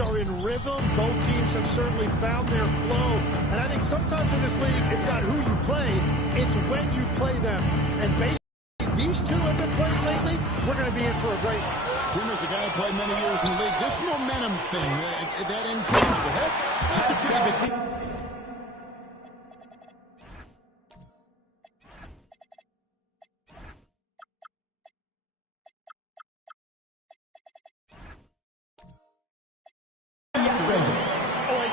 are in rhythm. Both teams have certainly found their flow. And I think sometimes in this league, it's not who you play, it's when you play them. And basically, these two have been playing lately. We're going to be in for a great one. Tim is a guy who played many years in the league. This momentum thing, that intrinsic, that's a pretty big thing.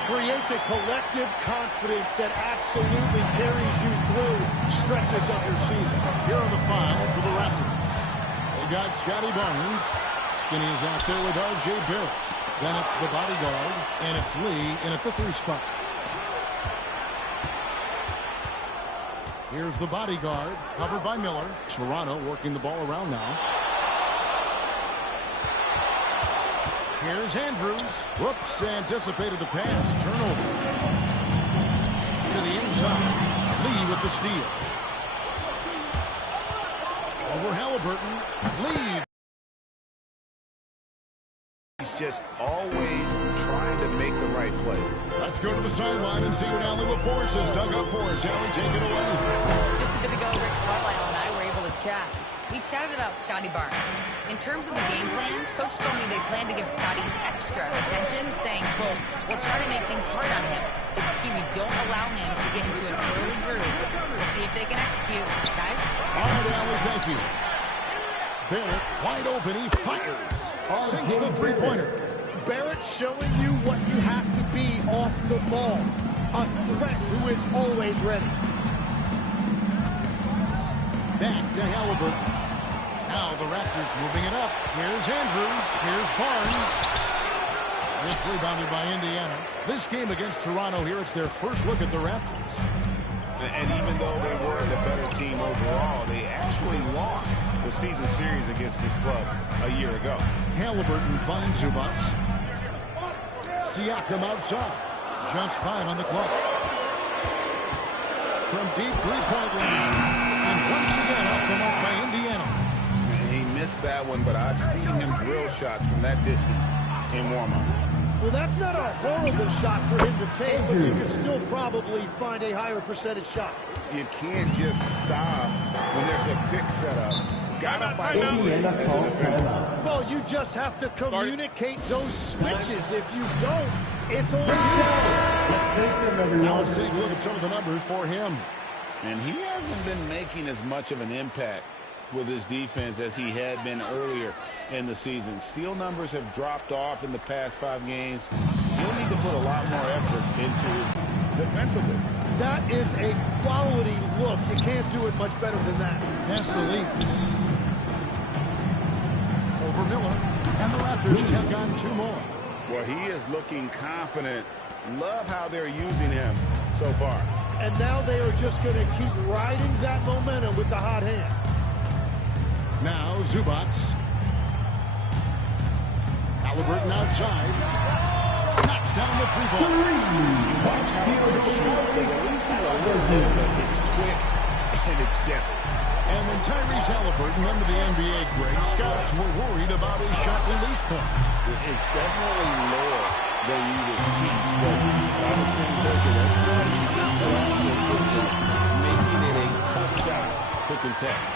Creates a collective confidence that absolutely carries you through stretches of your season. Here are the five for the Raptors. They got Scotty Barnes. Skinny is out there with R.J. Barrett. Then it's the bodyguard, and it's Lee in at the 3 spot. Here's the bodyguard, covered by Miller. Toronto working the ball around now. Here's Andrews. Whoops, anticipated the pass. Turnover. To the inside. Lee with the steal. Over Halliburton. Lee. He's just always trying to make the right play. Let's go to the sideline and see what Allie LaForce has dug up for us. Allie, take it away. Just a bit ago, Rick Carlisle and I were able to chat. We chatted about Scotty Barnes. In terms of the game plan, Coach told me they plan to give Scotty extra attention, saying, quote, we'll try to make things hard on him. It's key we don't allow him to get into an early groove. We'll see if they can execute. Guys? All right, Allie, thank you. Barrett, wide open, he fires. Sinks the three-pointer. Barrett showing you what you have to be off the ball. A threat who is always ready. Back to Halliburton. Now the Raptors moving it up. Here's Andrews. Here's Barnes. It's rebounded by Indiana. This game against Toronto here, it's their first look at the Raptors. And even though they were the better team overall, they actually lost the season series against this club a year ago. Halliburton finds Zubac. Siakam outside. Just 5 on the clock. From deep three-point line. And once again off the mark by Indiana. He missed that one, but I've seen him drill shots from that distance in warm-up. Well, that's not a horrible shot for him to take, but you can still probably find a higher percentage shot. You can't just stop when there's a pick set up. Gotta find out as a defender. Well, you just have to communicate those switches. If you don't, it's on you. Now let's take a look at some of the numbers for him. And he hasn't been making as much of an impact with his defense as he had been earlier in the season. Steal numbers have dropped off in the past 5 games. He'll need to put a lot more effort into his defensively. That is a quality look. You can't do it much better than that. Pass the lead. Over Miller. And the Raptors take on 2 more. Well, he is looking confident. Love how they're using him so far. And now they are just going to keep riding that momentum with the hot hand. Now Zubac. Halliburton outside. Knocks down the 3-ball. Watch how they shoot. They release it a little bit, but it's quick and it's depth. And when Tyrese Halliburton went to the NBA grade, scouts were worried about his shot release point. It's definitely lower than you would teach, but by the same token, that's not easy. Also making it a tough shot to contest.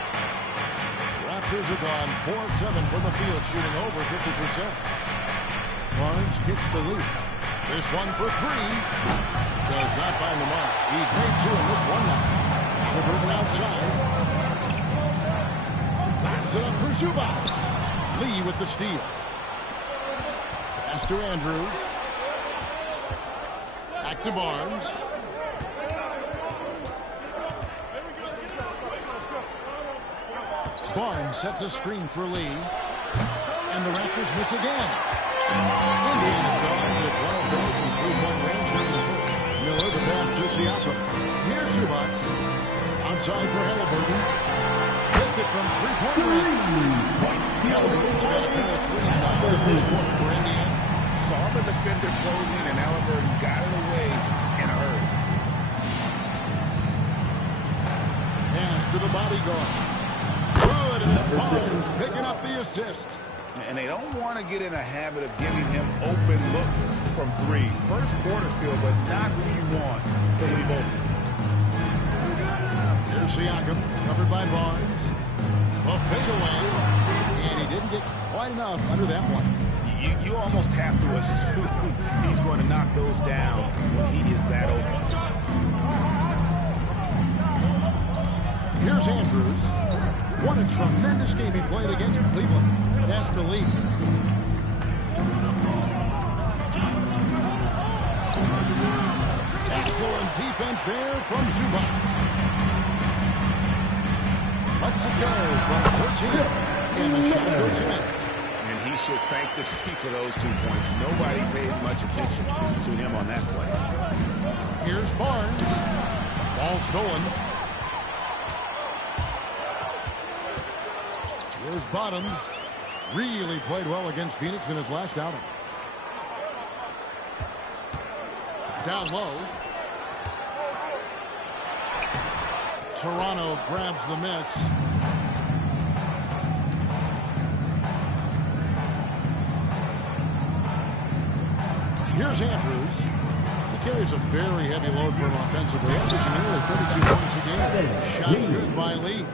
Raptors are gone 4-7 from the field, shooting over 50%. Barnes gets the lead. This one for 3. Does not find the mark. He's made 2 in this one now. Halliburton outside. Laps it up for Zubac. Lee with the steal. Pass to Andrews. Back to Barnes. Barnes sets a screen for Lee. And the Raptors miss again. Indiana's gone just 1 of 4 from 3-point range here in the first. Miller the pass to Siakam. Here's Zubac. Outside for Halliburton. Hits it from 3-point range. Halliburton's got a pair of 3s now in the first quarter for Indiana. Saw the defender closing, and Halliburton got it away in a hurry. Pass to the bodyguard. Good, and Barnes picking up the assist. And they don't want to get in a habit of giving him open looks from three. First quarter still, but not who you want to leave open. Here's Siakam, covered by Barnes. Well, fade away, and he didn't get quite enough under that one. You almost have to assume he's going to knock those down when he is that open. Here's Andrews. What a tremendous game he played against Cleveland. Pass to Lee. Excellent defense there from Zubac. Let's it go from 14. And the shot goes in. And he should thank the team for those 2 points. Nobody paid much attention to him on that play. Here's Barnes. Ball stolen. Here's Bottoms. Really played well against Phoenix in his last outing. Down low. Toronto grabs the miss. Here's Andrews. He carries a very heavy load for him offensively, averaging nearly 32 points a game. Shots good by Lee.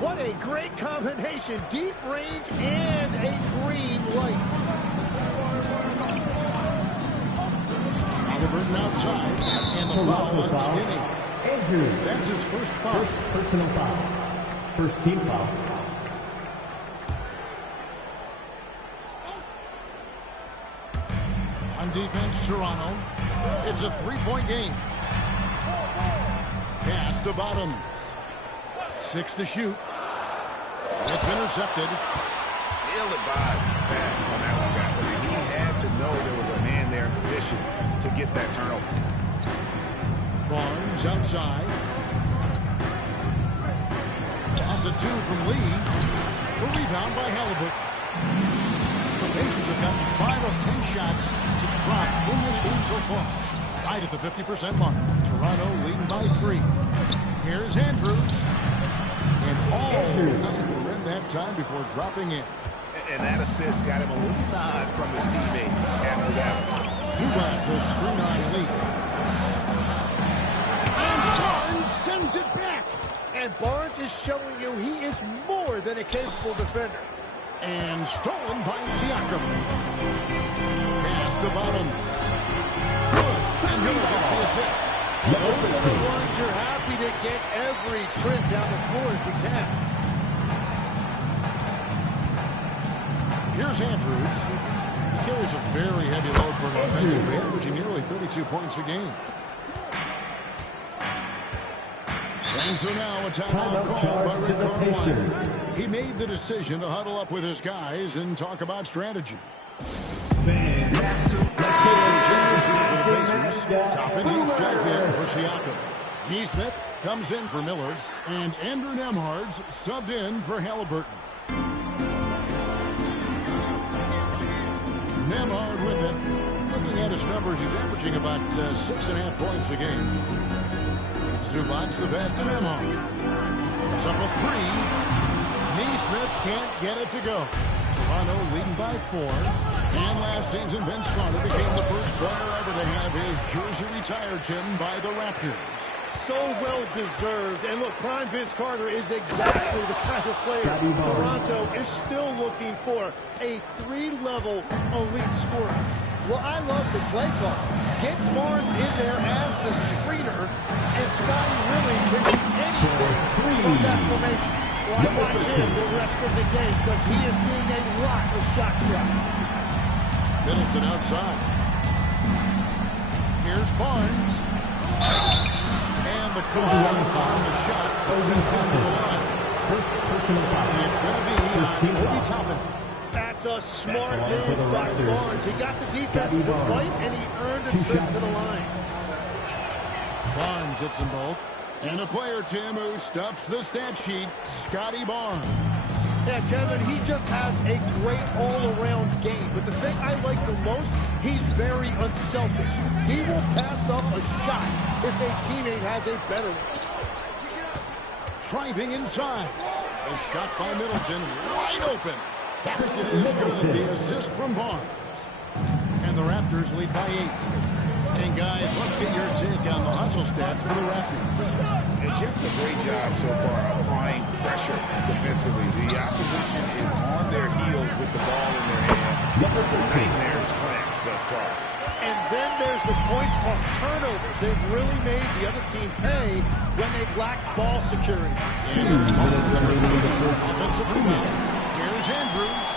What a great combination. Deep range and a green light. Halliburton outside, and the foul on Skinny. That's his first foul. Personal foul. First team foul. On defense, Toronto. It's a three-point game. Pass to Bottoms. 6 to shoot. It's intercepted. Ill-advised pass on that one, guys. I mean, he had to know there was a man there in position to get that turnover. Barnes outside. That's a 2 from Lee. The rebound by Halliburton. The Pacers have gotten 5 of 10 shots to drop in this game so far. Right at the 50% mark. Toronto leading by 3. Here's Andrews. And in that time before dropping in. And that assist got him a little nod from his teammate after that. Zubac to screen on Lee. And Barnes sends it back. And Barnes is showing you he is more than a capable defender. And stolen by Siakam. Pass to Bottom. Good. And Miller gets the assist. Those are the ones you're happy to get every trip down the floor if you can. Here's Andrews. He carries a very heavy load for an offensive, averaging nearly 32 points a game. And so now a timeout called by Rick Carlisle. He made the decision to huddle up with his guys and talk about strategy. Top and eighth flag there for Siakam. Neesmith comes in for Miller, and Andrew Nembhard's subbed in for Halliburton. Nembhard with it. Looking at his numbers, he's averaging about 6.5 points a game. Zubac's the best in Nembhard. It's up a 3. Neesmith can't get it to go. Toronto leading by 4. And last season, Vince Carter became the first player ever to have his jersey retired, Tim, by the Raptors. So well deserved. And look, prime Vince Carter is exactly the kind of player Toronto is still looking for. A 3-level elite scorer. Well, I love the play call. Get Barnes in there as the screener, and Scotty really can do anything from that formation. Well, I watch him the rest of the game because he is seeing a lot of shot clock. Middleton outside. Here's Barnes. And the call on the shot sends him to the line. First personal foul. And it's going to be Obi Toppin. That's a smart move by Barnes. He got the defense to fight, and he earned a trip to the line. Barnes hits them both. And a player, Tim, who stuffs the stat sheet, Scotty Barnes. Yeah, Kevin, he just has a great all-around game. But the thing I like the most, he's very unselfish. He will pass up a shot if a teammate has a better one. Driving inside. A shot by Middleton, wide open. Basket is good. The assist from Barnes. And the Raptors lead by 8. And guys, let's get your take on the hustle stats for the Raptors. Just a great job so far applying pressure defensively. The opposition is on their heels with the ball in their hand. Nightmares clamps thus far. And then there's the points off turnovers. They've really made the other team pay when they've lacked ball security. Andrews offensive rebound. Here's Andrews.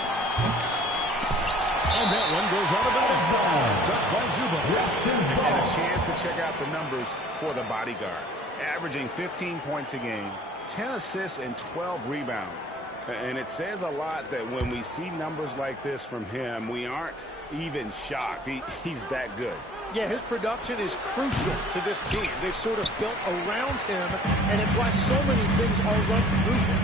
And that one goes out of bounds. Touched by Zubac. And a chance to check out the numbers for the bodyguard. Averaging 15 points a game, 10 assists, and 12 rebounds. And it says a lot that when we see numbers like this from him, we aren't even shocked. He's that good. Yeah, his production is crucial to this team. They've sort of built around him, and it's why so many things are run through him.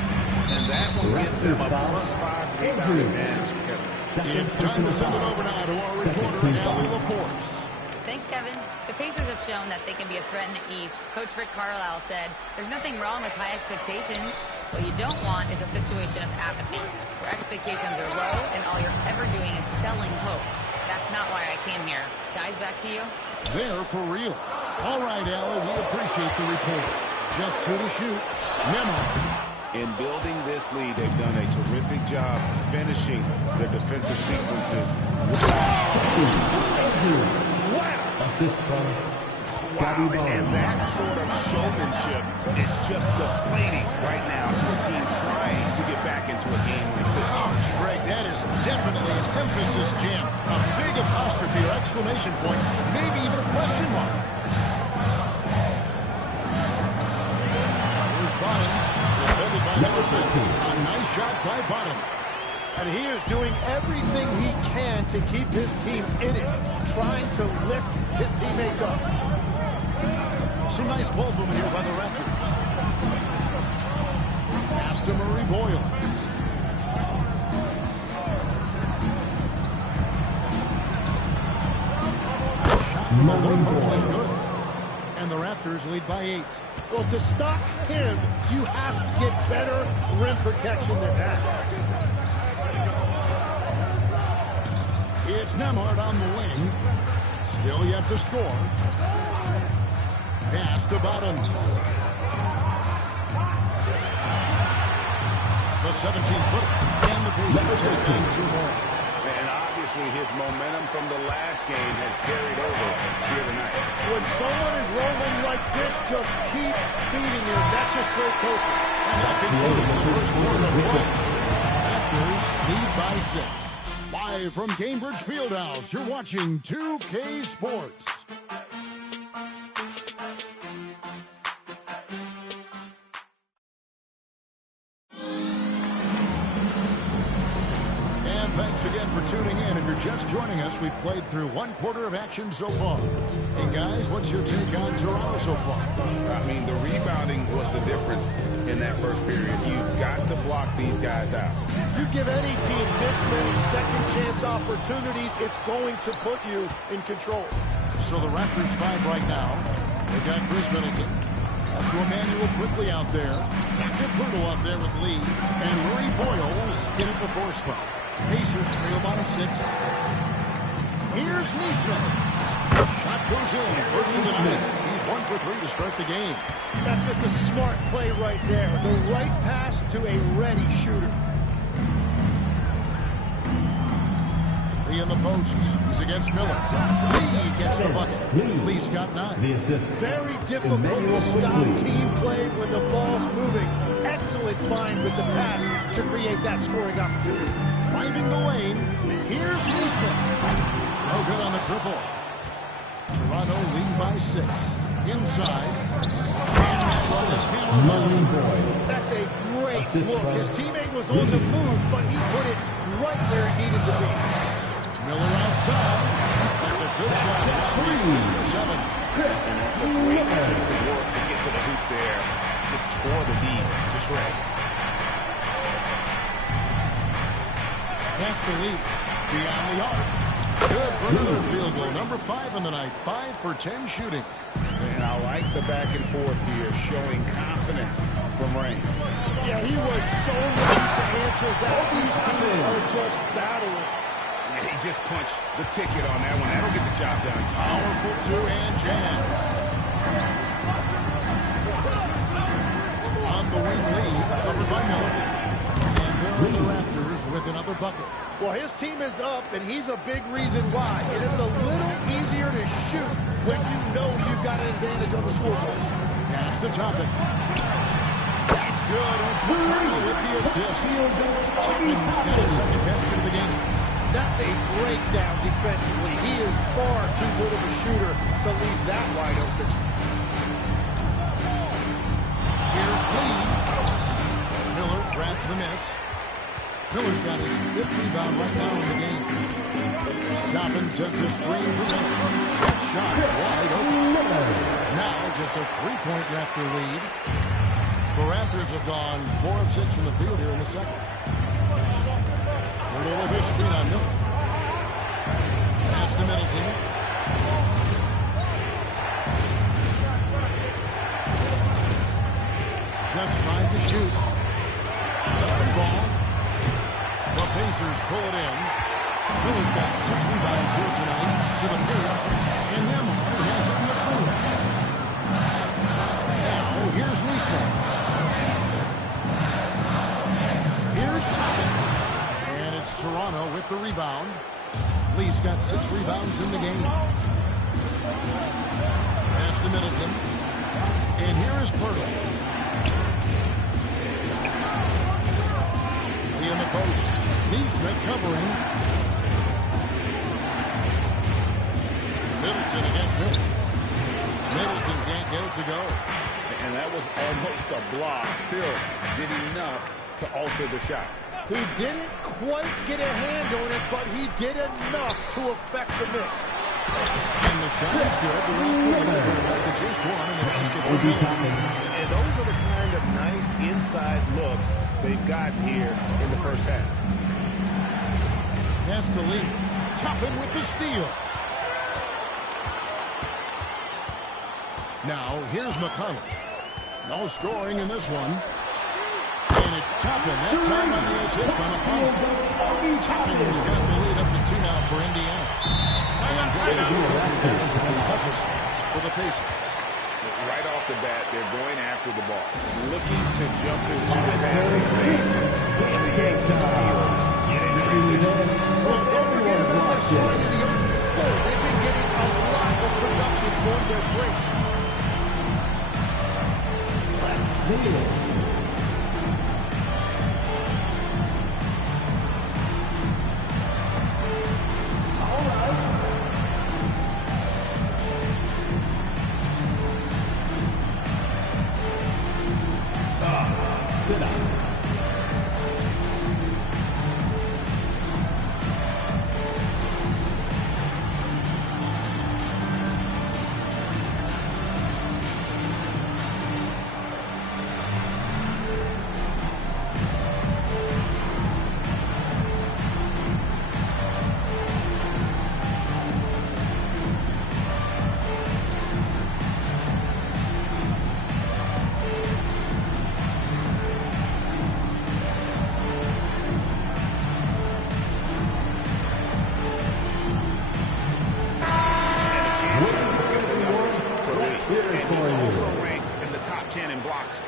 And that one gives them a +5 rebound advantage, Kevin. It's time to send it over now to our reporter, Allie LaForce. Thanks, Kevin. The Pacers have shown that they can be a threat in the East. Coach Rick Carlisle said, there's nothing wrong with high expectations. What you don't want is a situation of apathy, where expectations are low and all you're ever doing is selling hope. That's not why I came here. Guys, back to you. They're for real. All right, Allie, we appreciate the report. Just 2 to shoot. Memo. In building this lead, they've done a terrific job finishing their defensive sequences. Assist from Scotty Barnes. And that sort of showmanship is just deflating right now to a team trying to get back into a game like this. Greg, that is definitely an emphasis jam. A big apostrophe or exclamation point, maybe even a question mark. Here's Bottoms, defended by Middleton. A nice shot by Bottoms. And he is doing everything he can to keep his team in it, trying to lift his teammates up. Some nice ball movement here by the Raptors. Pass to Murray Boyle. Shot from the low post is good. And the Raptors lead by 8. Well, to stop him, you have to get better rim protection than that. It's Nembhard on the wing. Still yet to score. Pass to Bottom. The 17-footer. And the Pacers take on 2 more. And obviously his momentum from the last game has carried over here tonight. When someone is rolling like this, just keep feeding him. That's just great coaching. And that concludes the first quarter of play. Raptors lead by 6. Live from Cambridge Fieldhouse, you're watching 2K Sports. And thanks again for tuning in. If you're just joining us, we've played through 1 quarter of action so far. And guys, what's your take on Toronto so far? I mean, the rebounding was the difference in that first period. You've got to block these guys out. You give any team this many second chance opportunities, it's going to put you in control. So the Raptors 5 right now. They got Chris Middleton. Also Emmanuel quickly out there. Caputo out there with Lee. And Murray Boyles in at the 4 spot. Pacers trail by 6. Here's Neesmith. Shot goes in. First of the night. He's 1 for 3 to start the game. That's just a smart play right there. The right pass to a ready shooter. Lee in the post. He's against Miller. Lee gets the bucket. Lee's got 9. The assist. Very difficult to stop team play when the ball's moving. Excellent find with the pass to create that scoring opportunity. Finding the lane. Here's Neesmith. No good on the triple. Toronto lead by 6. Inside. And that's on his hammer. That's a great Assist look. from His teammate was on the move, but he put it right where it needed to be. Miller outside. That's a good shot. He's 3 for 7. And that's a great piece of work to get to the hoop there. Just tore the D to shreds. Pass to Lee. Beyond the arc. Good for another field goal. Number 5 on the night. 5 for 10 shooting. And I like the back and forth here, showing confidence from Rain. Yeah, he was so ready to answer that. These teams are just battling. Yeah, he just punched the ticket on that one. That'll get the job done. Powerful two-hand jam. On the wing lead, covered by Miller. And there are the Raptors with another bucket. Well, his team is up, and he's a big reason why. And it's a little easier to shoot when you know you've got an advantage on the scoreboard. Pass to Toppin. That's good. It's Murray with the assist. Toppin's got his second basket of the game. That's a breakdown defensively. He is far too good of a shooter to leave that wide open. Here's Lee. Miller grabs the miss. Miller's got his 5th rebound right now in the game. Toppin sends a screen for Miller. That shot wide open. Now just a 3-point Raptor lead. The Raptors have gone 4 of 6 from the field here in the second. Fertile with his screen on Miller. Pass to Middleton. Just 5 to shoot. The 3 ball. The Pacers pull it in. Miller's got 6 rebounds here tonight to the paint. And Nembhard has it in the corner. Now here's Neesmith. Here's Toppin. And it's Toronto with the rebound. Lee's got 6 rebounds in the game. Pass to Middleton. And here is Pirtle. Lee in the post. Neesmith covering. Middleton against Miller. Middleton can't get it to go. And that was almost a block. Still did enough to alter the shot. He didn't quite get a hand on it, but he did enough to affect the miss. And the shot is good. The Raptors back to just 1 in the basketball. And those are the kind of nice inside looks they've gotten here in the first half. Pass to Lee. Toppin with the steal. Now here's McConnell. No scoring in this one. And it's Toppin. That time on the assist by McConnell. Toppin's got the lead up to 2 now for Indiana. For the Pacers. Right off the bat, they're going after the ball, looking to jump into the passing lanes and create some steals. Well, don't forget about their scoring in the open floor. They've been getting a lot of production on their break. Let's see it. Sit down.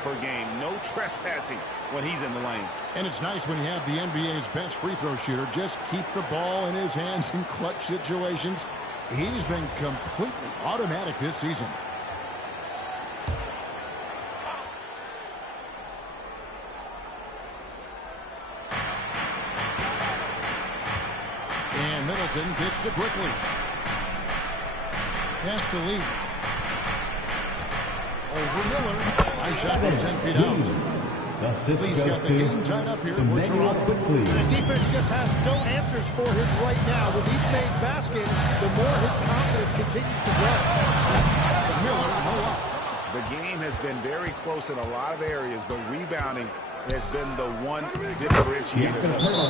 Per game. No trespassing when he's in the lane. And it's nice when you have the NBA's best free throw shooter. Just keep the ball in his hands in clutch situations. He's been completely automatic this season. And Middleton gets to quickly. Pass to Lee. Over Miller. Nice shot from 10 feet out. Assist Lee's goes got the to game tied up here for Emmanuel Toronto. Quickley. The defense just has no answers for him right now. With each made basket, the more his confidence continues to grow. Miller, no up. The game has been very close in a lot of areas, but rebounding has been the one differentiator thus far.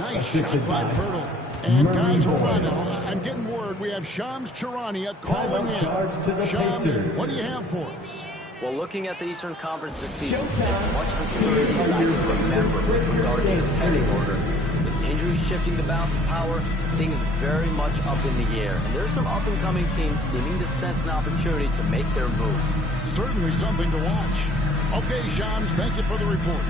Nice Assisted shot by by Pirtle. And guys, hold on now. I'm getting word we have Shams Charania calling in. Shams, what do you have for us? Well, looking at the Eastern Conference this season, there's much uncertainty I can remember with regard to the pecking order. With injuries shifting the balance of power, things very much up in the air. And there's some up-and-coming teams seeming to sense an opportunity to make their move. Certainly something to watch. Okay, Shams, thank you for the report.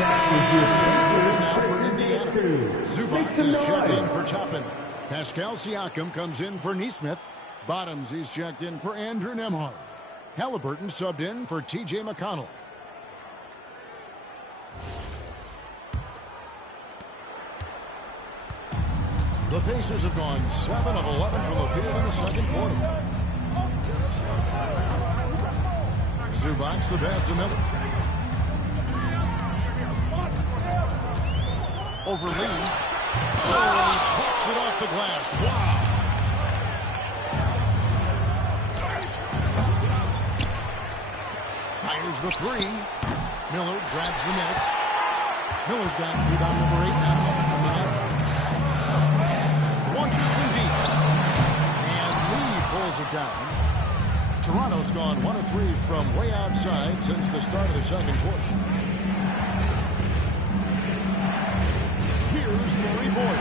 Now for Indiana. Zubac is checked in for Toppin. Pascal Siakam comes in for Neesmith. Bottoms is checked in for Andrew Nembhard. Halliburton subbed in for T.J. McConnell. The Pacers have gone 7 of 11 from the field in the second quarter. Zubac the best to Miller. Over Lee. Oh, he pops it off the glass. Wow. Fires the three. Miller grabs the miss. Miller's got rebound number 8 now. Launches from deep. And Lee pulls it down. Toronto's gone 1 of 3 from way outside since the start of the second quarter. Murray Boyd.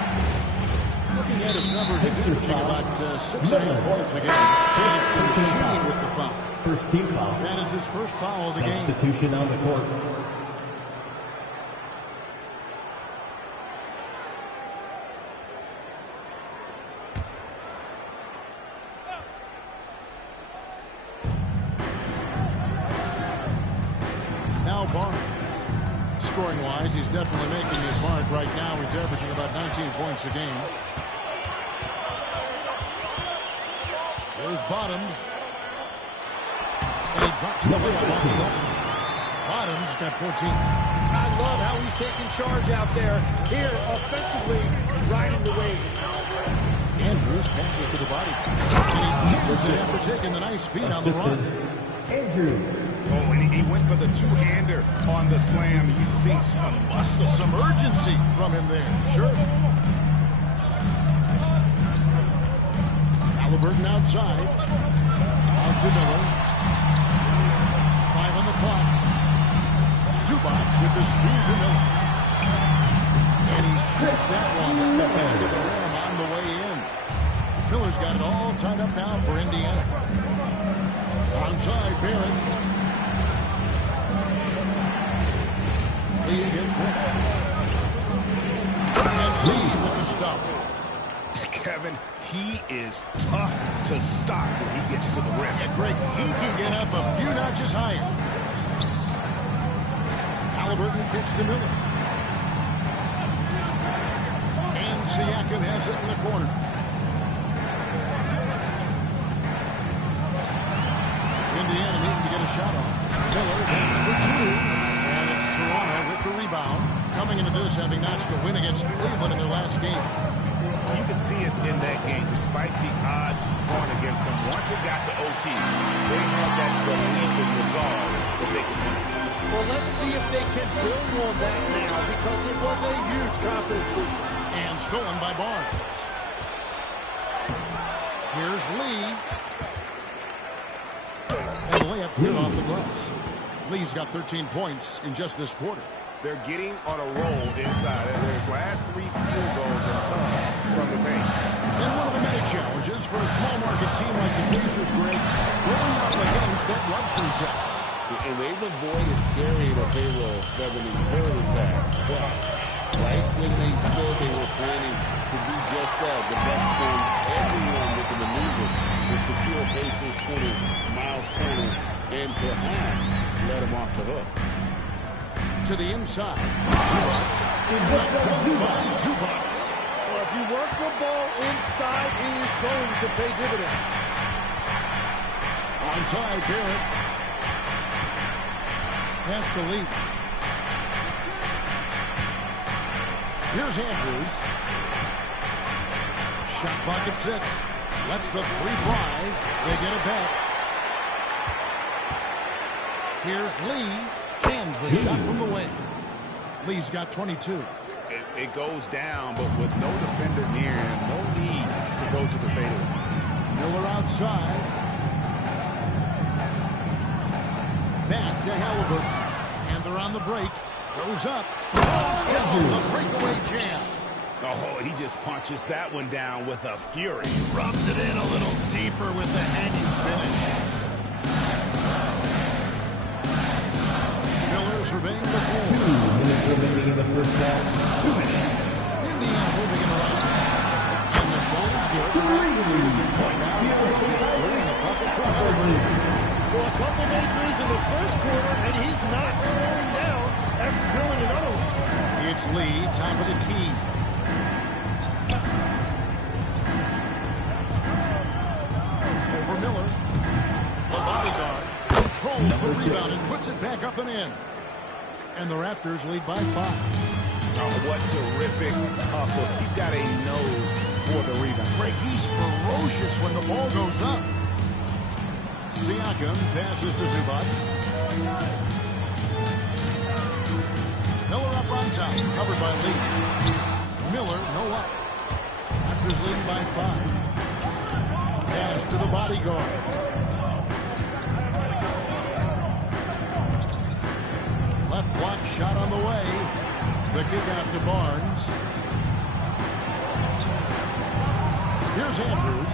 Looking at his numbers, he's averaging about 6 or 8 points a game. It's the machine with the foul. First team foul. That is his first foul of the game. Substitution on the court. Now Barnes. Scoring-wise, he's definitely making his mark right now. He's averaging about 19 points a game. There's Bottoms. And he drops it away off the glass. Bottoms got 14. I love how he's taking charge out there. Here, offensively, riding the wave. Andrews passes to the body. And he jams it after taking the nice feed on the run. Andrew. Oh, and he went for the two-hander on the slam. You see some urgency from him there. Sure. Halliburton outside. Out to Miller. 5 on the clock. Zubac with the screen to Miller. And he sinks that one at the back of the rim on the way in. Miller's got it all tied up now for Indiana. Onside, Barrett. Lee against Wick. And Lee with the stuff. Kevin, he is tough to stop when he gets to the rim. Yeah, Greg, he can get up a few notches higher. Halliburton kicks to Miller. And Siakam has it in the corner. Indiana needs to get a shot off. Miller goes for 2. And it's Toronto with the rebound. Coming into this having notched a win against Cleveland in their last game. You can see it in that game, despite the odds going against them. Once it got to OT, they had that belief and resolve that they could win. Well, let's see if they can build on that now, because it was a huge confidence booster. And stolen by Barnes. Here's Lee. And the layup's good off the glass. Lee's got 13 points in just this quarter. They're getting on a roll inside. Their last 3 field goals have come from the paint. And one of the many challenges for a small market team like the Pacers, Greg, going up against that luxury tax. And they've avoided carrying a payroll revenue very fast. But right when they said they were planning to do just that, the Bucs done everyone with the maneuver to secure Pacers center Miles Turner and perhaps let him off the hook. To the inside. Zubats. Zubats. Well, if you work the ball inside, it is going to pay dividends. Onside, Barrett. Has to lead. Here's Andrews. Shot clock at 6. Lets the three fly. They get it back. Here's Lee. Cans the shot from the wing. Lee's got 22. It goes down, but with no defender near him, no need to go to the fadeaway. Miller outside. Back to Halliburton. And they're on the break. Goes up. Goes down. The breakaway jam. Oh, he just punches that one down with a fury. Rubs it in a little deeper with the hanging finish. Miller surveying the floor. 2 minutes remaining in the first half. 2 minutes. Indiana moving it around. And the shot is good. Point now. Just winning the bucket for Halliburton. Well, a couple of threes in the first quarter, and he's not slowing down after drilling another one. It's Lee, top of the key. Over Miller. The bodyguard controls the rebound and puts it back up and in. And the Raptors lead by 5. Oh, what terrific hustle. He's got a nose for the rebound. Greg, he's ferocious when the ball goes up. Siakam passes to Zubats. Miller up on top, covered by Lee. Miller, no up. Raptors leading by 5. Pass to the bodyguard. Left block shot on the way. The kick out to Barnes. Here's Andrews.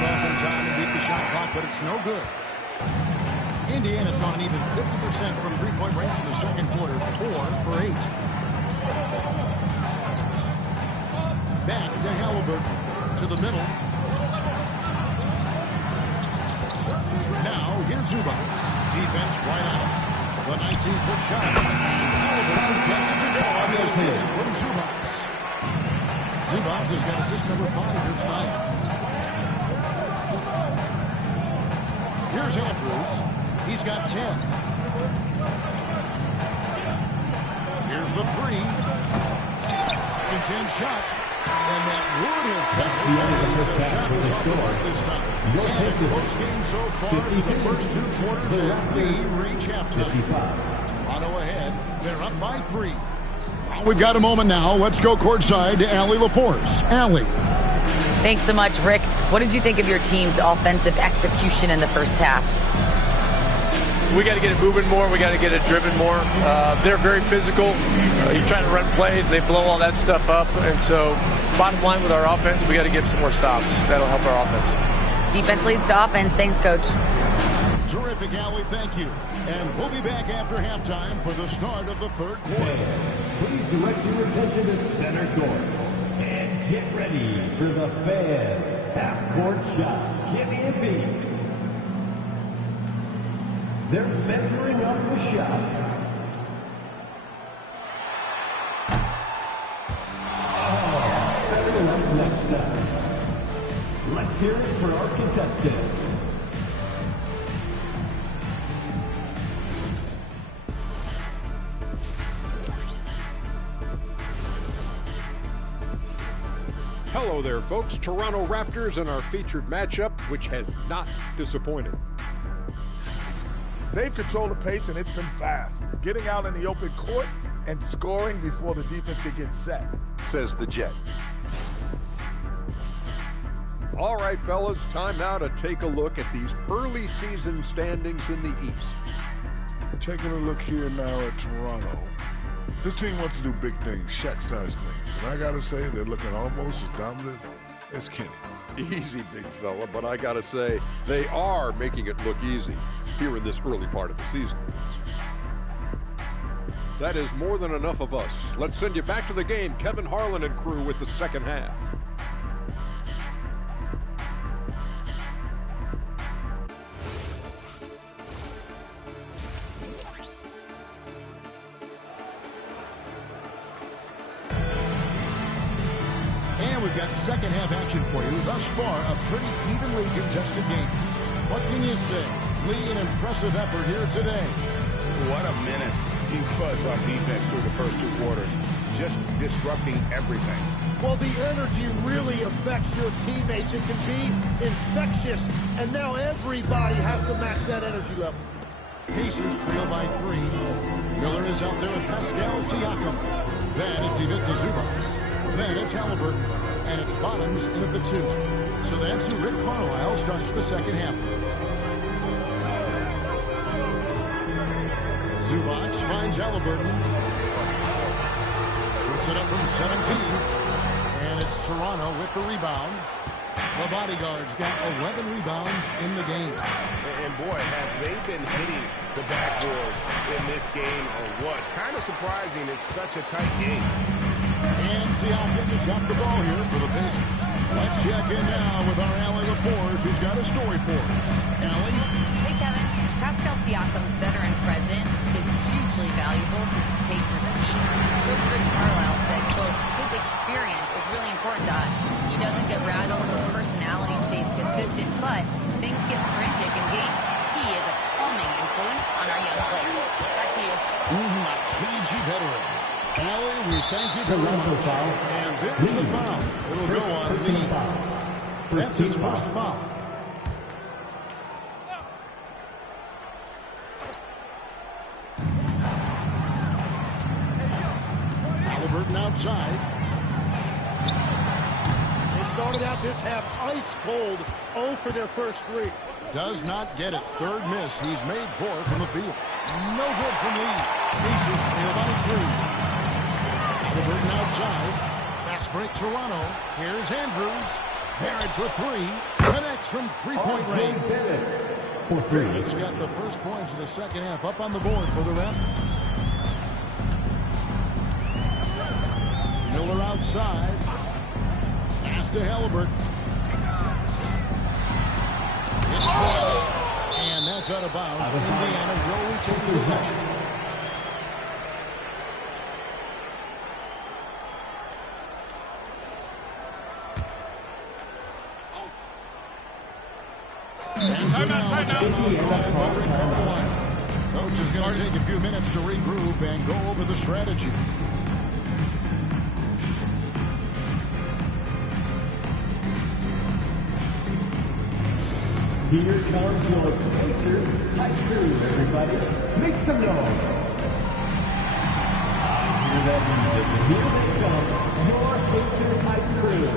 Off in time to beat the shot clock, but it's no good. Indiana's gone an even 50% from three-point range in the second quarter, 4 for 8. Back to Halliburton, to the middle. Now, here's Zubats. Defense right on him. The 19-foot shot. Halliburton gets it to go on the assist from Zubats. Zubats has got assist number 5 here tonight. Here's Andrews. He's got 10. Here's the 3. Second chance shot. And that would have kept the shot was off the mark this time. And a close game so far in the first 2 quarters as we reach halftime. Toronto ahead. They're up by 3. Well, we've got a moment now. Let's go courtside to Allie LaForce. Allie. Thanks so much, Rick. What did you think of your team's offensive execution in the first half? We got to get it moving more. We got to get it driven more. They're very physical. You're trying to run plays. They blow all that stuff up. And so bottom line with our offense, we got to get some more stops. That'll help our offense. Defense leads to offense. Thanks, Coach. Terrific, Allie. Thank you. And we'll be back after halftime for the start of the third quarter. Please direct your attention to center court. And get ready for the Fan half-court shot. Give me a beat. They're measuring up the shot. Oh, better luck next time. Let's hear it for our contestant. Hello there, folks. Toronto Raptors and our featured matchup, which has not disappointed. They've controlled the pace, and it's been fast. Getting out in the open court and scoring before the defense can get set. Says the Jet. All right, fellas, time now to take a look at these early season standings in the East. Taking a look here now at Toronto. This team wants to do big things, Shaq-sized things. And I got to say, they're looking almost as dominant as Kenny. Easy, big fella, but I gotta say, they are making it look easy here in this early part of the season. That is more than enough of us. Let's send you back to the game, Kevin Harlan and crew with the second half. And we've got second half action for you. Thus far, a pretty evenly contested game. What can you say? Lee, an impressive effort here today. What a menace he was on defense through the first 2 quarters. Just disrupting everything. Well, the energy really affects your teammates. It can be infectious, and now everybody has to match that energy level. Pacers trail by 3. Miller is out there with Pascal Siakam. Then it's Ivica Zubac. Then it's Halliburton. And it's Bottoms in at the 2. So that's who Rick Carlisle starts the second half. Zubac finds Halliburton. Puts it up from 17. And it's Toronto with the rebound. The bodyguards got 11 rebounds in the game. And boy, have they been hitting the backboard in this game or what? Kind of surprising. It's such a tight game. And Siakam has got the ball here for the Pacers. Let's check in now with our Allie LaForce, who's got a story for us. Allie? Hey, Kevin. Pascal Siakam's veteran presence is hugely valuable to this Pacers team. Coach Rick Carlisle said, quote, his experience is really important to us. He doesn't get rattled, his personality stays consistent, but things get frantic in games. He is a calming influence on our young players. Back to you. A cagey veteran. Allie, we thank you very much. And there's the foul. It'll go on Lee. That's his first foul. Halliburton outside. They started out this half ice cold, 0 for their first 3. Does not get it. Third miss. He's made 4 from the field. No good from Lee. Pacers trail by 3. Halliburton outside. Fast break Toronto. Here's Andrews. Barrett for 3. Connects from 3-point range. For 3. It's got the first points of the second half up on the board for the Raptors. Miller outside. Pass to Halliburton. It's blocked. And that's out of bounds. Indiana will retain possession. Coach is going to take a few minutes to regroup and go over the strategy. Here comes your Pacers tight crew, everybody. Make some noise. Hear that music. Here they come, your Pacers tight crew.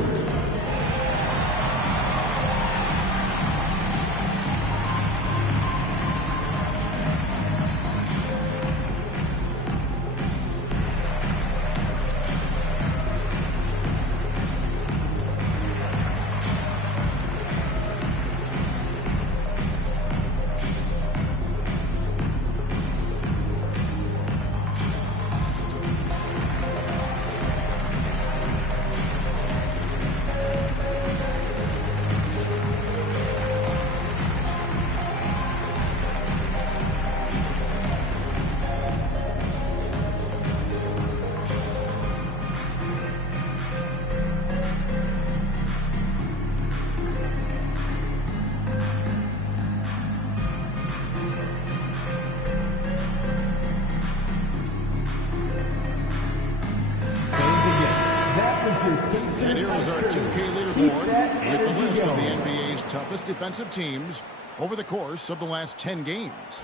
And here is our 2K leaderboard with the list of the NBA's toughest defensive teams over the course of the last 10 games.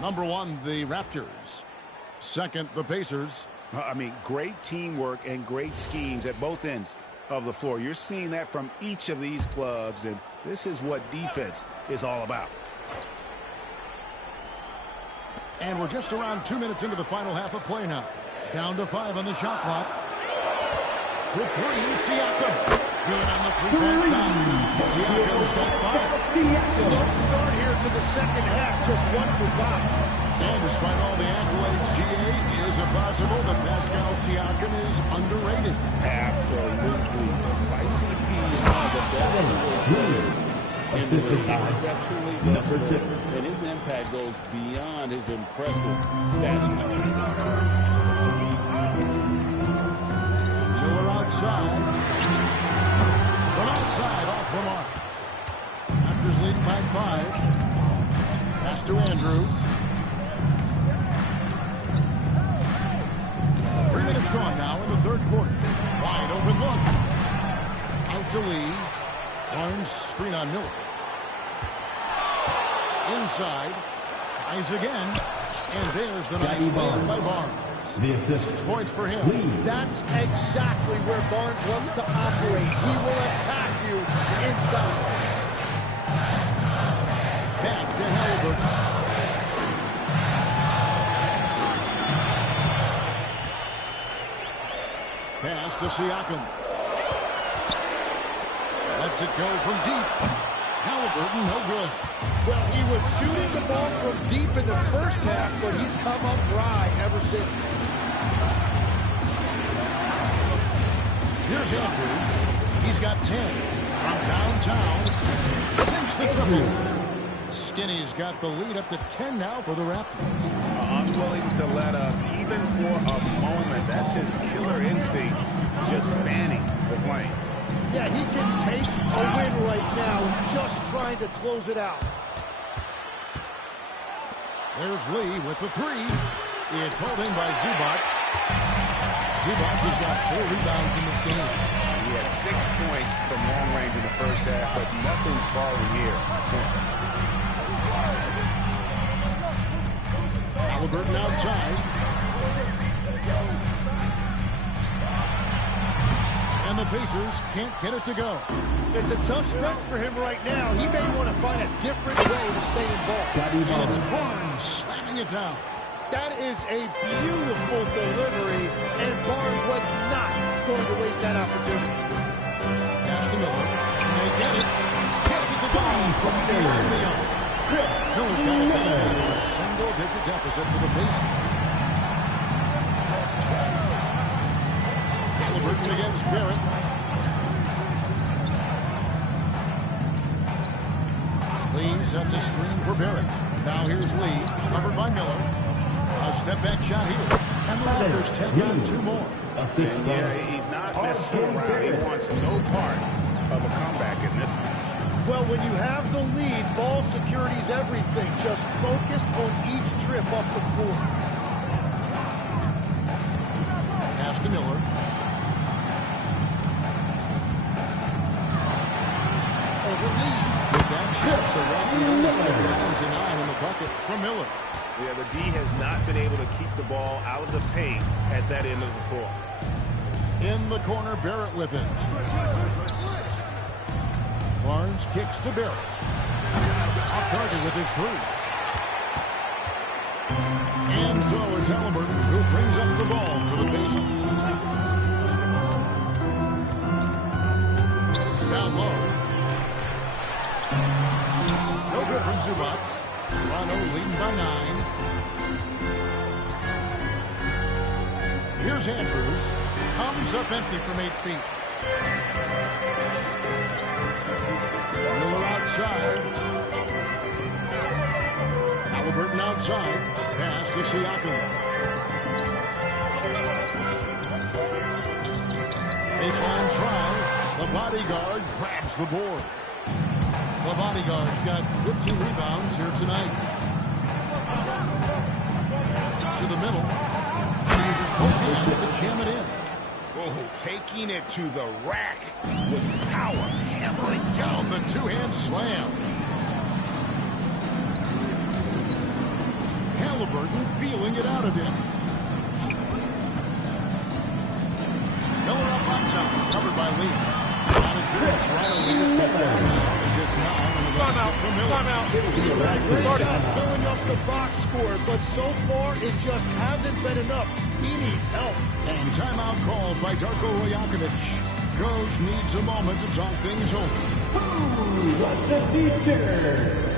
Number 1, the Raptors. Second, the Pacers. I mean, great teamwork and great schemes at both ends of the floor. You're seeing that from each of these clubs, and this is what defense is all about. And we're just around 2 minutes into the final half of play now. Down to 5 on the shot clock. For 3, Siakam. Good on the three-point shot. Siakam's got 5. Slow start here to the second half, just 1 for 5. And despite all the accolades, GA, is it possible that Pascal Siakam is underrated? Absolutely. Spicy P is one of the best players. Assistant by Exceptionally number versatile, 6. and his impact goes beyond his impressive stat line. Miller outside. From outside, off the mark. Raptors leading by 5. Pass to Andrews. 3 minutes gone now in the third quarter. Wide open look. Out to Lee. Barnes screen on Miller. Inside. Tries again. And there's the nice layup by Barnes. The assist. 6 points for him. That's exactly where Barnes wants to operate. He will attack you inside. Back to Halliburton. Pass to Siakam. Lets it go from deep. Halliburton, no good. Well, he was shooting the ball from deep in the first half, but he's come up dry ever since. Here's Andrews. He's got 10. From downtown. Sinks the triple. Skinny's got the lead up to 10 now for the Raptors. Unwilling to let up, even for a moment. That's his killer instinct, just fanning the flame. Yeah, he can take a win right now, just trying to close it out. There's Lee with the 3. It's held in by Zubac. Zubac has got 4 rebounds in this game. He had 6 points from long range in the first half, but nothing's fallen here since. Halliburton outside. And the Pacers can't get it to go. It's a tough stretch for him right now. He may want to find a different way to stay involved. And it's Barnes slamming it down. That is a beautiful delivery, and Barnes was not going to waste that opportunity. Pass to Miller. And they get it. Gets it to go from beyond the arc. Miller's got it down to a single-digit deficit for the Pacers. Halliburton against Barrett. Lee sets a screen for Barrett. Now here's Lee, covered by Miller. A step-back shot here. And the Raptors take on 2 more. Assist. Yeah, he's not messing around. He wants no part of a comeback in this one. Well, when you have the lead, ball security is everything. Just focus on each trip up the floor. Pass to Miller. Over Lee. With that shot, the Raptors step down to 9 in the bucket from Miller. Yeah, the D has not been able to keep the ball out of the paint at that end of the floor. In the corner, Barrett with it. Barnes kicks to Barrett. Off target with his 3. And so it's Halliburton who brings up the ball for the Pacers. Down low. No good from Zubac. Toronto leading by 9. Here's Andrews. Comes up empty from 8 feet. Miller outside. Halliburton outside. Pass to Siakam. Baseline try. The bodyguard grabs the board. The bodyguard's got 15 rebounds here tonight. To the middle. He uses both hands to jam it in. Oh, taking it to the rack with power. Hammering down the 2-hand slam. Halliburton feeling it out a bit. Miller up on top, covered by Lee. Not as good as Toronto leaders get there now. Timeout. Great job filling up the box score, but so far it just hasn't been enough. He needs help. And timeout called by Darko Rajakovic. coach needs a moment to talk things over. Who wants a t-shirt?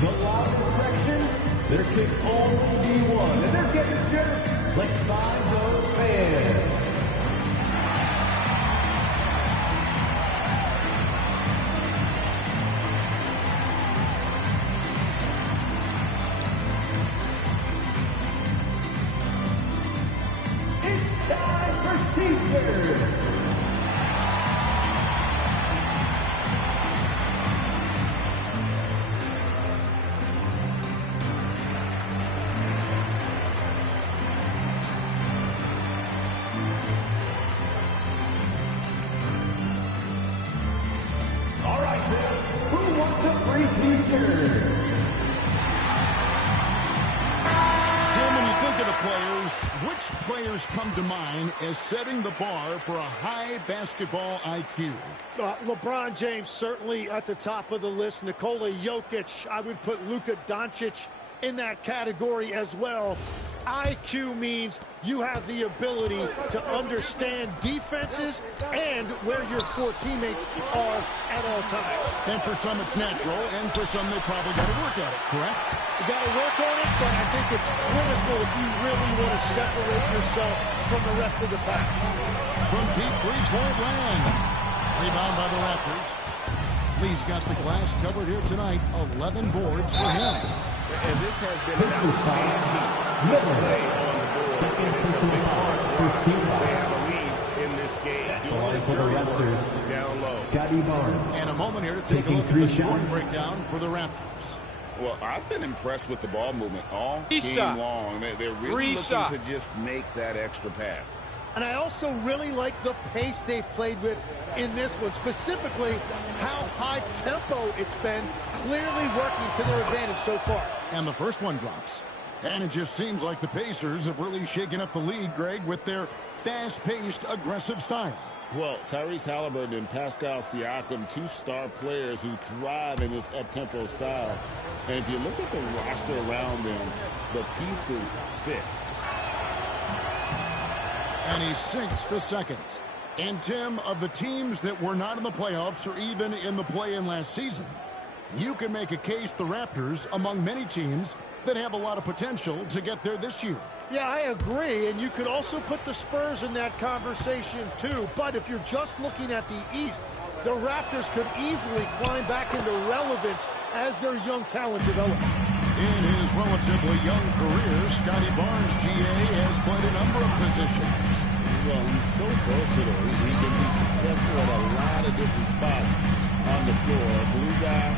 The loudest section, there can only be one, and they're getting shirts. Let's find those fans. It's time for t-shirts. All right, then. Who wants a free t-shirt? Tim, when you think of the players, which players come to mind as setting the bar for a high basketball IQ? LeBron James certainly at the top of the list. Nikola Jokic, I would put Luka Doncic in that category as well. IQ means you have the ability to understand defenses and where your four teammates are at all times. And for some, it's natural, and for some, they probably got to work at it, correct? You got to work on it, but I think it's critical if you really want to separate yourself from the rest of the pack. From deep three-point land. Rebound by the Raptors. Lee's got the glass covered here tonight. 11 boards for him. And this has been an outstanding display on the board. It's a big part of they have a lead in this game. Doing the dirty work down low. Scotty Barnes. And a moment here to take a look at the scoring breakdown for the Raptors. Well, I've been impressed with the ball movement all game long. They're really looking to just make that extra pass. And I also really like the pace they've played with in this one, specifically how high tempo it's been, clearly working to their advantage so far. And the first one drops. And it just seems like the Pacers have really shaken up the league, Greg, with their fast-paced, aggressive style. Well, Tyrese Halliburton and Pascal Siakam, two star players who thrive in this up-tempo style. And if you look at the roster around them, the pieces fit. And he sinks the second. And, Tim, of the teams that were not in the playoffs or even in the play-in last season, you can make a case the Raptors among many teams that have a lot of potential to get there this year. Yeah, I agree, and you could also put the Spurs in that conversation too. But if you're just looking at the East, the Raptors could easily climb back into relevance as their young talent develops. In his relatively young career, Scotty Barnes, GA, has played a number of positions. Well, he's so versatile. He can be successful at a lot of different spots on the floor. A blue guy,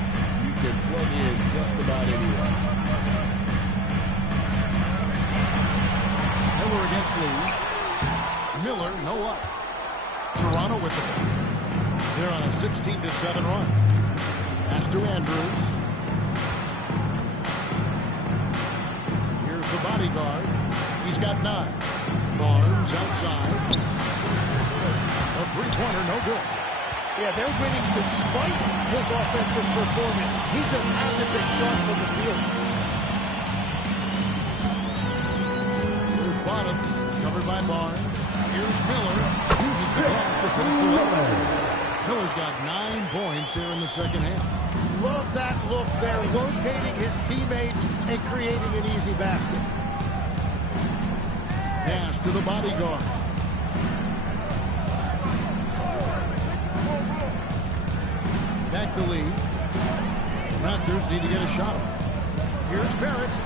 you can plug in just about anywhere. Miller against Lee. Miller, no up. Toronto with it. They're on a 16-7 run. Pass to Andrews. Here's the bodyguard. He's got 9. Barnes outside. A three-pointer, no good. Yeah, they're winning despite his offensive performance. He just hasn't been sharp from the field. Here's Bottoms, covered by Barnes. Here's Miller. Uses the glass to finish the layup. Miller's got 9 points here in the second half. Love that look there, locating his teammate and creating an easy basket. Pass to the bodyguard. Back to Lee. Raptors need to get a shot off. Here's Barrett.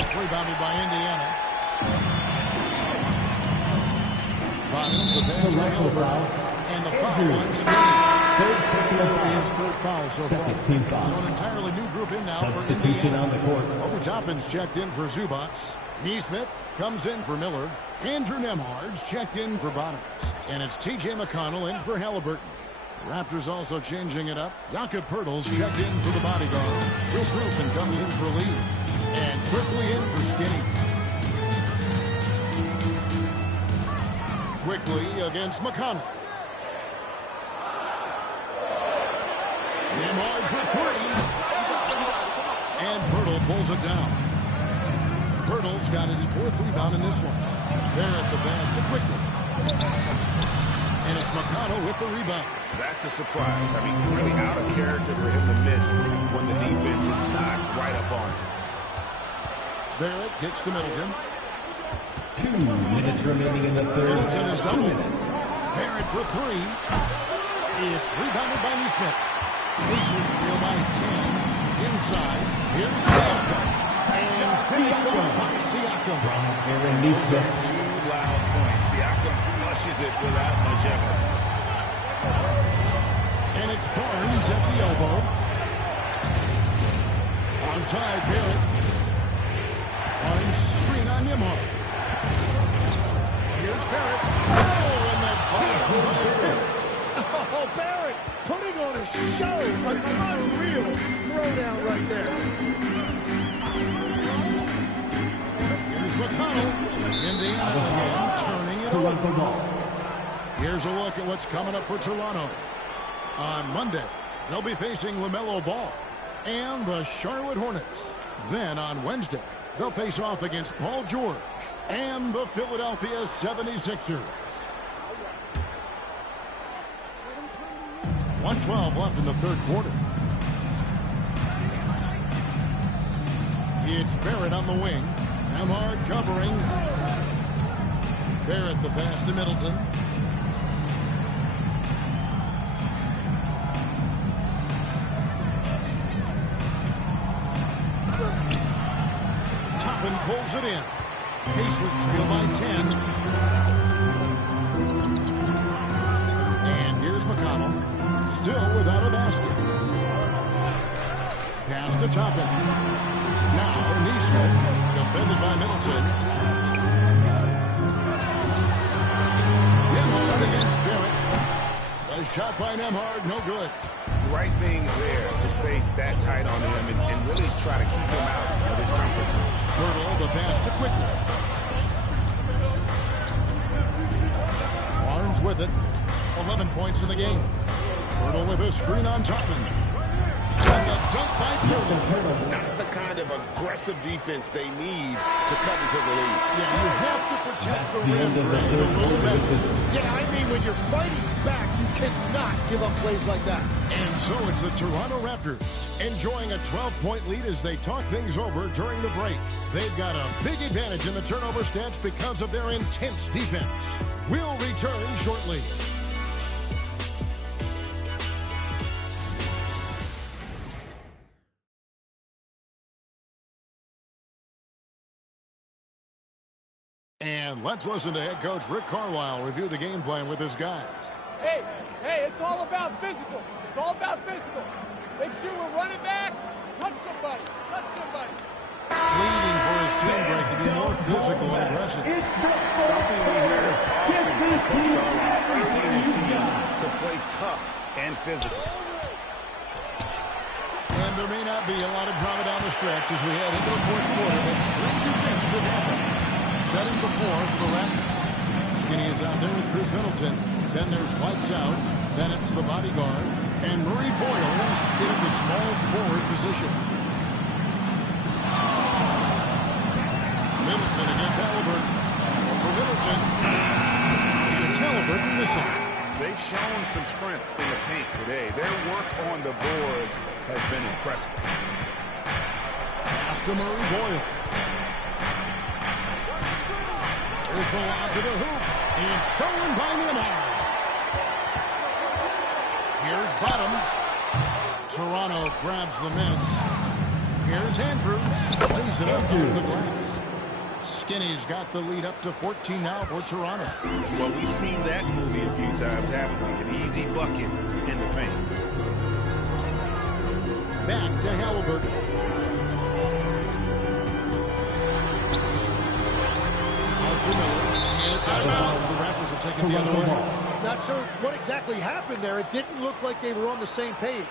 It's rebounded by Indiana. Bottoms, the pass to Halliburton. And the foul on Scotty. His third foul so far. So an entirely new group in now for Indiana. On the court. Obi Toppin's checked in for Zubats. Neesmith comes in for Miller. Andrew Nembhard's checked in for Bottoms. And it's T.J. McConnell in for Halliburton. Raptors also changing it up. Jakob Poeltl's checked in for the bodyguard. Chris Middleton comes in for Lee. And quickly in for Skinny. quickly against McConnell. Nembhard for three. And Pirtle pulls it down. Pirtle's got his 4th rebound in this one. Barrett the pass to quickly. And it's McConnell with the rebound. That's a surprise. I mean, really out of character for him to miss when the defense is not right up on him. Barrett gets to Middleton. 2 minutes remaining in the third. Middleton is double. 2 minutes. Barrett for three. It's rebounded by Nesmith. Pacers trail by 10. Inside. Here's Siakam. And finished by Siakam. From Aaron Nesmith. 2 loud points. Siakam flushes it without much effort. And it's Barnes at the elbow. Onside, Barrett. Barnes screen on Nembhard. Here's Barrett. Oh, and that Barrett. Oh, Barrett putting on a show. An unreal throwdown right there. Here's McConnell. Indiana again, turning it Who over. runs the ball? Here's a look at what's coming up for Toronto. On Monday, they'll be facing LaMelo Ball and the Charlotte Hornets. Then on Wednesday, they'll face off against Paul George and the Philadelphia 76ers. 1:12 left in the third quarter. It's Barrett on the wing. Nembhard covering. Barrett the pass to Middleton. Toppin pulls it in. Pacers trail by 10. And here's McConnell. Still without a basket. Pass to Toppin. Now Nesmith. Defended by Middleton. Nembhard against Barrett. A shot by Nembhard, no good. Right things there to stay that tight on him and really try to keep him out of his comfort zone. Pirtle, the pass to quickly. Barnes with it. 11 points in the game. Pirtle with a screen on Toppin. And the dunk by Pirtle. Not the kind of aggressive defense they need to come into the league. Yeah, you have to protect the rim. End of the third quarter. Yeah, I mean, when you're fighting back, you cannot give up plays like that. And so it's the Toronto Raptors enjoying a 12-point lead as they talk things over during the break. They've got a big advantage in the turnover stats because of their intense defense. We'll return shortly. And let's listen to head coach Rick Carlisle review the game plan with his guys. Hey, it's all about physical. It's all about physical. Make sure we're running back. Touch somebody. Pleading for his team break to be more physical and aggressive. Something we hear often from Coach Carlisle, urging his team to play tough and physical. And there may not be a lot of drama down the stretch as we head into the fourth quarter, but stranger things have happened. Setting before for the Raptors. Skinny is out there with Chris Middleton. Then there's Lights Out. Then it's the bodyguard. And Murray Boyles in the small forward position. Middleton against Halliburton. For Middleton. It's Halliburton missing. They've shown some strength in the paint today. Their work on the boards has been impressive. Pass to Murray Boyles. Here's the lob to the hoop. And stolen by Nembhard. Here's Bottoms. Toronto grabs the miss. Here's Andrews. Lays it up over the glass. Skinny's got the lead up to 14 now for Toronto. Well, we've seen that movie a few times, haven't we? An easy bucket in the paint. Back to Halliburton. Out to Miller. And it's out of bounds. The Raptors are taking the other way. Not sure what exactly happened there. It didn't look like they were on the same page.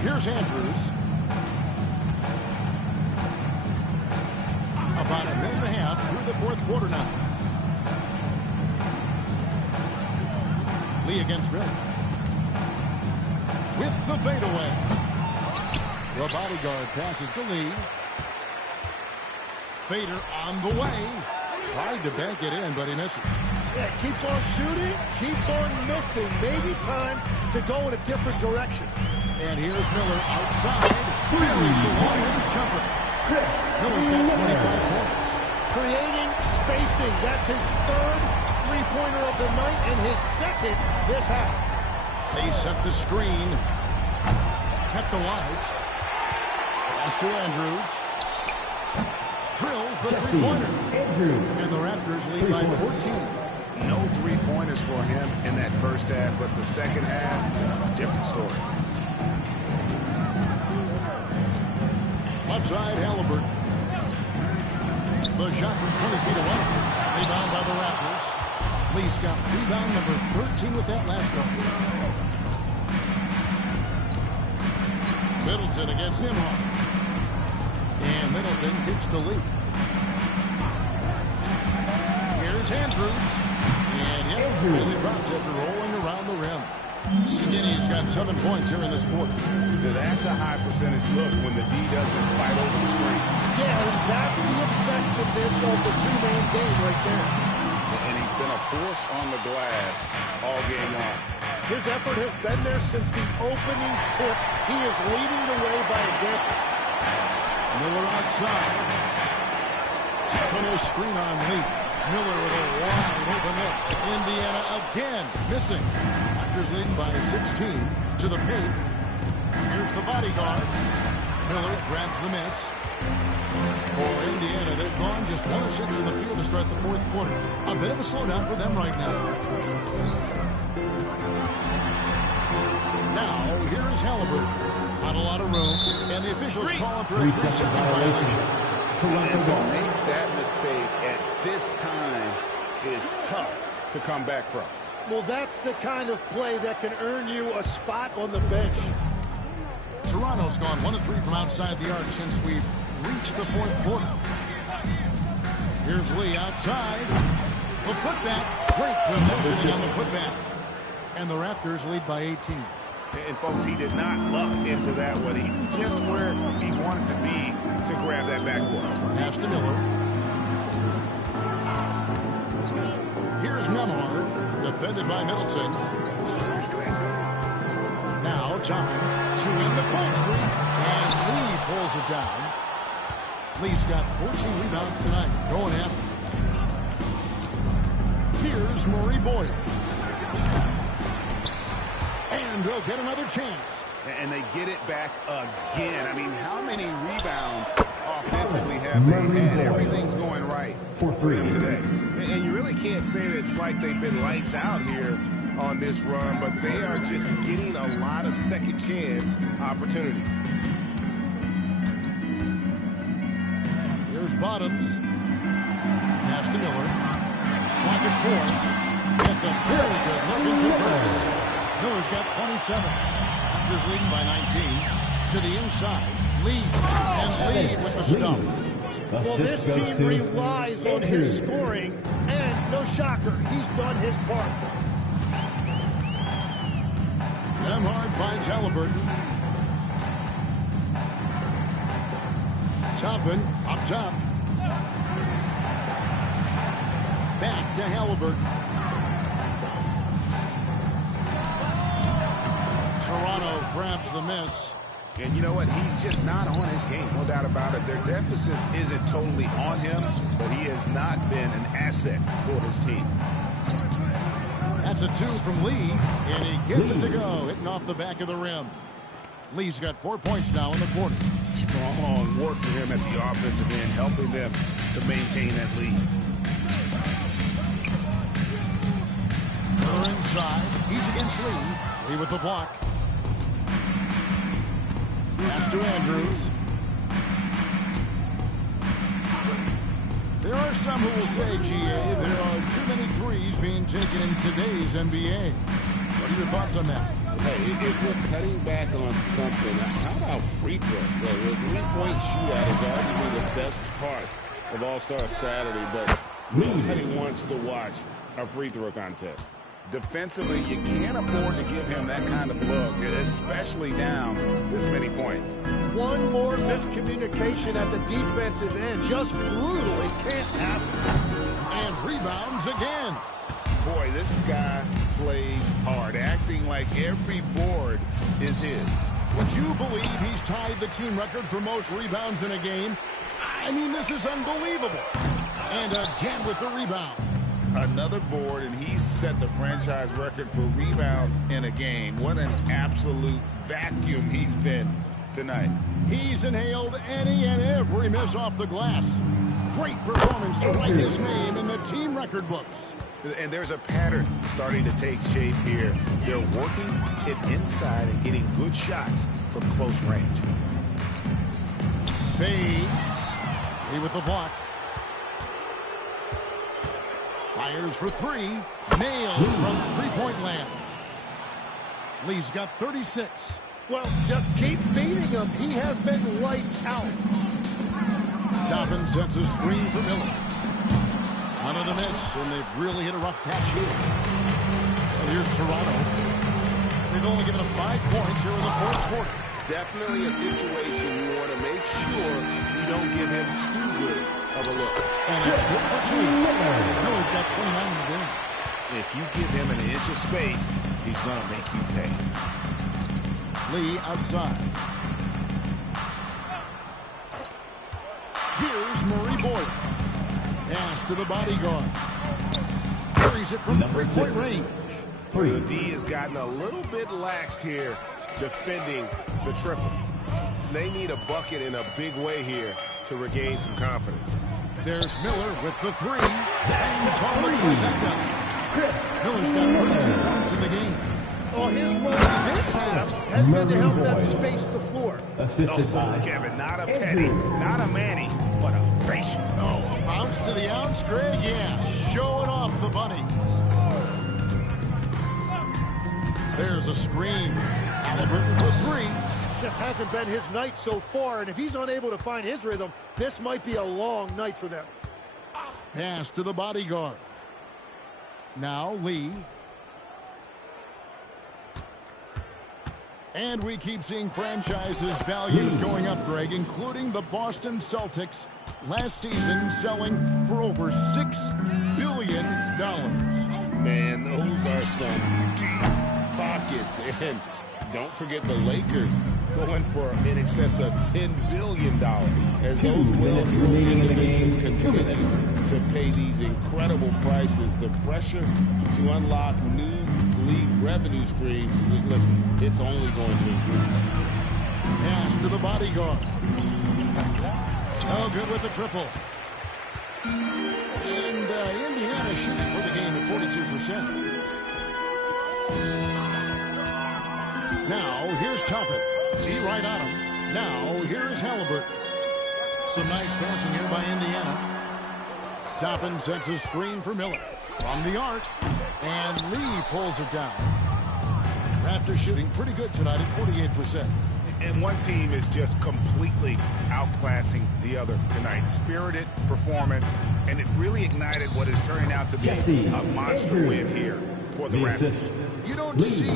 Here's Andrews. fourth quarter now. Lee against Miller. With the fadeaway. The bodyguard passes to Lee. Fader on the way. Tried to bank it in, but he misses. Yeah, keeps on shooting, keeps on missing. Maybe time to go in a different direction. And here's Miller outside. Buries the long-range jumper. Miller's got 25 points. Creating spacing. That's his third three-pointer of the night and his second this half. They set the screen. Kept alive. Pass to Andrews. Drills the three-pointer. And the Raptors lead by 14. No three-pointers for him in that first half, but the second half, different story. Left side, Halliburton. The shot from 20 feet away. Rebound by the Raptors. Lee's got rebound number 13 with that last one. Middleton against Nembhard. And Middleton kicks to Lee. Here's Andrews. And yet, really drops after rolling around the rim. Skinny's got 7 points here in this quarter. That's a high percentage look when the D doesn't fight over the screen. Yeah, and that's the effectiveness of the two-man game right there. And he's been a force on the glass all game long. His effort has been there since the opening tip. He is leading the way by example. Miller outside. Put his screen on Lee. Miller with a wide open look. Indiana again missing. Raptors leading by 16 to the paint. Here's the bodyguard. Miller grabs the miss. For Indiana, they've gone just 1 of 6 in the field to start the fourth quarter. A bit of a slowdown for them right now. Now, here is Halliburton. Not a lot of room, and the officials calling for a 3-second violation. And to make that mistake at this time is tough to come back from. Well, that's the kind of play that can earn you a spot on the bench. Toronto's gone 1 of 3 from outside the arc since we've reached the fourth quarter. Here's Lee outside. The putback. Great positioning on the putback. And the Raptors lead by 18. And, folks, he did not luck into that one. He knew just where he wanted to be to grab that backboard. Pass to Miller. Here's Nembhard. Defended by Middleton. Now Toppin to end the cold streak. And Lee pulls it down. Lee's got 14 rebounds tonight. Going after. Here's Murray Boyd. And they'll get another chance. And they get it back again. I mean, how many rebounds offensively have they had? Everything's going right for them today. And you really can't say that it's like they've been lights out here on this run, but they are just getting a lot of second chance opportunities. Here's Bottoms. Pass to Miller. Clock at 4. That's a very good look and converts. Miller's got 27. Raptors leading by 19. To the inside. Lee. And Lee with the stuff. Well, this team relies on his scoring, and no shocker, he's done his part. Nembhard finds Halliburton. Toppin up top. Back to Halliburton. Toronto grabs the miss. And you know what? He's just not on his game, no doubt about it. Their deficit isn't totally on him, but he has not been an asset for his team. That's a 2 from Lee, and he gets it to go, hitting off the back of the rim. Lee's got 4 points now in the quarter. Strong work for him at the offensive end, helping them to maintain that lead. Miller inside. He's against Lee. Lee with the block. Pass to Andrews. There are some who will say, GA, there are too many threes being taken in today's NBA. What are your thoughts on that? Hey, if we're cutting back on something, how about free throw? The three-point shootout is arguably the best part of All-Star Saturday, but Nobody wants to watch a free throw contest. Defensively, you can't afford to give him that kind of look, especially down this many points. One more miscommunication at the defensive end. Just brutal. It can't happen. And rebounds again. Boy, this guy plays hard, acting like every board is his. Would you believe he's tied the team record for most rebounds in a game? I mean, this is unbelievable. And again with the rebound. Another board, and he's set the franchise record for rebounds in a game. What an absolute vacuum he's been tonight. He's inhaled any and every miss off the glass. Great performance to write his name in the team record books. And there's a pattern starting to take shape here. They're working it inside and getting good shots from close range. Fades. Lee with the block. Fires for three. Nailed from three-point land. Lee's got 36. Well, just keep feeding him. He has been lights out. Dobbins sets a screen for Miller. Under the miss, and they've really hit a rough patch here. And here's Toronto. They've only given up 5 points here in the fourth quarter. Definitely a situation you want to make sure you don't give him too good of a look. And it's good for 2. Miller's got 29 in the game. If you give him an inch of space, he's going to make you pay. Lee outside. Here's Murray Boyd. Pass to the bodyguard. Carries it from three-point range. The D has gotten a little bit laxed here defending the triple. They need a bucket in a big way here to regain some confidence. There's Miller with the three. Bangs home the trifecta. Miller's got 32 points in the game. Oh, his role this half has been to help them space the floor. Assisted by Kevin, not a Petty, not a Manny, but a facial. Oh, bounce to the ounce, Greg. Yeah, showing off the bunnies. There's a screen. Halliburton for three. Just hasn't been his night so far, and if he's unable to find his rhythm, this might be a long night for them. Pass to the bodyguard. Now Lee. And we keep seeing franchises' values going up, Greg, including the Boston Celtics last season selling for over $6 billion. Man, those are some deep pockets. And don't forget the Lakers going for in excess of $10 billion as those well-heeled individuals continue to pay these incredible prices. The pressure to unlock new league revenue streams, listen, it's only going to increase. Pass to the bodyguard. Oh, good with the triple. And Indiana shooting for the game at 42%. Now, here's Toppin. D right on him. Now, here's Halliburton. Some nice passing here by Indiana. Toppin sets a screen for Miller. From the arc. And Lee pulls it down. Raptors shooting pretty good tonight at 48%. And one team is just completely outclassing the other tonight. Spirited performance, and it really ignited what is turning out to be a monster win here for the Raptors. You don't see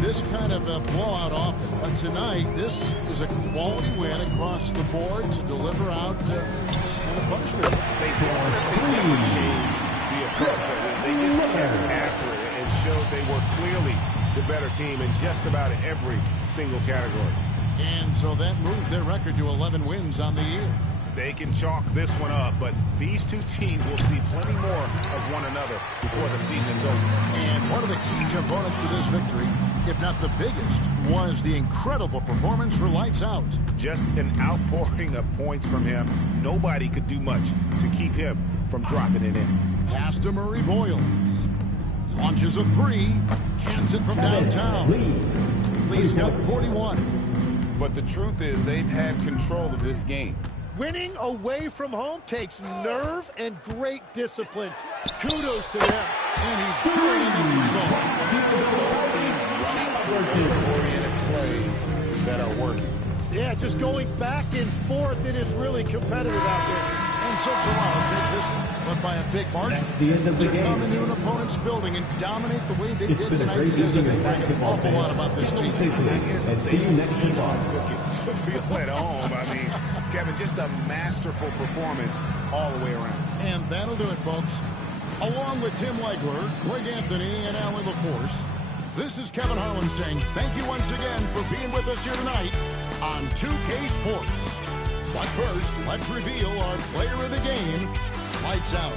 this kind of a blowout often, but tonight this is a quality win across the board to deliver out this kind of punishment. They definitely changed the approach. They just kept after it and showed they were clearly the better team in just about every single category. And so that moves their record to 11 wins on the year. They can chalk this one up, but these two teams will see plenty more of one another before the season's over. And one of the key components to this victory, if not the biggest, was the incredible performance for Lights Out. Just an outpouring of points from him. Nobody could do much to keep him from dropping it in. Pass to Murray Boyle. Launches a three. Cans it from downtown. Lee's got 41. But the truth is they've had control of this game. Winning away from home takes nerve and great discipline. Kudos to them. And he's good in the three ball. Both teams running oriented plays that are working. Yeah, just going back and forth. It is really competitive out there. And so Toronto takes this one. but by a big margin. That's the end of the To game. come into an opponent's building and dominate the way they It's did been a tonight great says I evening think of an basketball awful lot about this fans. team. Stay safe and see you next week. To feel at home. I mean, Kevin, just a masterful performance all the way around. And that'll do it, folks. Along with Tim Legler, Greg Anthony, and Alan LaForce, this is Kevin Harlan saying thank you once again for being with us here tonight on 2K Sports. But first, let's reveal our player of the game. Lights out.